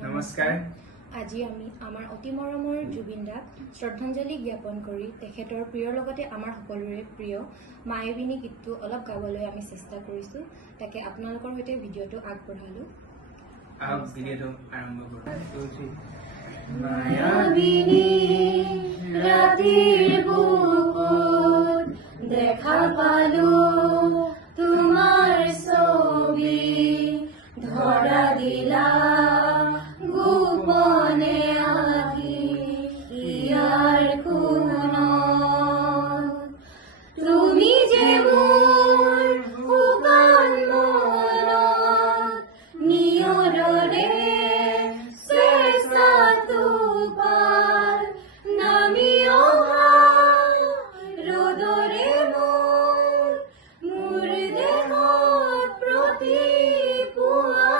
নমস্কাৰ। আজি আমি আমাৰ অতি মৰমৰ জুবিন দাক শ্ৰদ্ধাঞ্জলি জ্ঞাপন কৰি তেখেতৰ প্ৰিয়ৰ লগতে আমাৰ সকলোৰে প্ৰিয় মায়াবিনী গীতটো অলপ গাবলৈ আমি চেষ্টা কৰিছোঁ। তাকে আপোনালোকৰ সৈতে ভিডিঅ'টো আগবঢ়ালোঁ। আহক ভিডিঅ'টো আৰম্ভ কৰোঁ। মায়াবিনী ৰাতিৰ বুকুত দেখা পালোঁ তোমাৰ ছবি, ধৰা দিলা গোপনে আহি ইয়াৰ কোণত। তুমি যে মোৰ শুকান মনত নিয়ৰৰে চেষ্টাটো পাৰ নামি অহা ৰ'দৰে মোৰ দেহত প্ৰতিপুৱা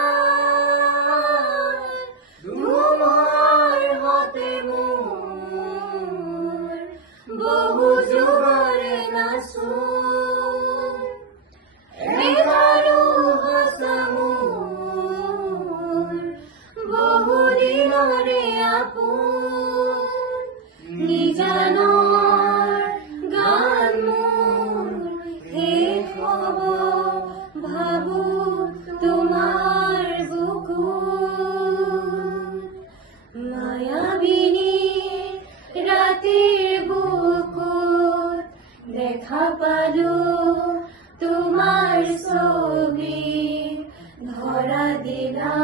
ধুমৰ হতে মোৰ বহু যুগৰে নাচোন এবাৰো সঁচা মোৰ বহু দিনৰে আপোন নিজানৰ গান মোৰ শেষ হ'ব ভাবো তোমাৰ বুকুত। মায়াবিনী ৰাতিৰ বুকুত দেখা পালোঁ তোমাৰ ছবি, ধৰা দিলা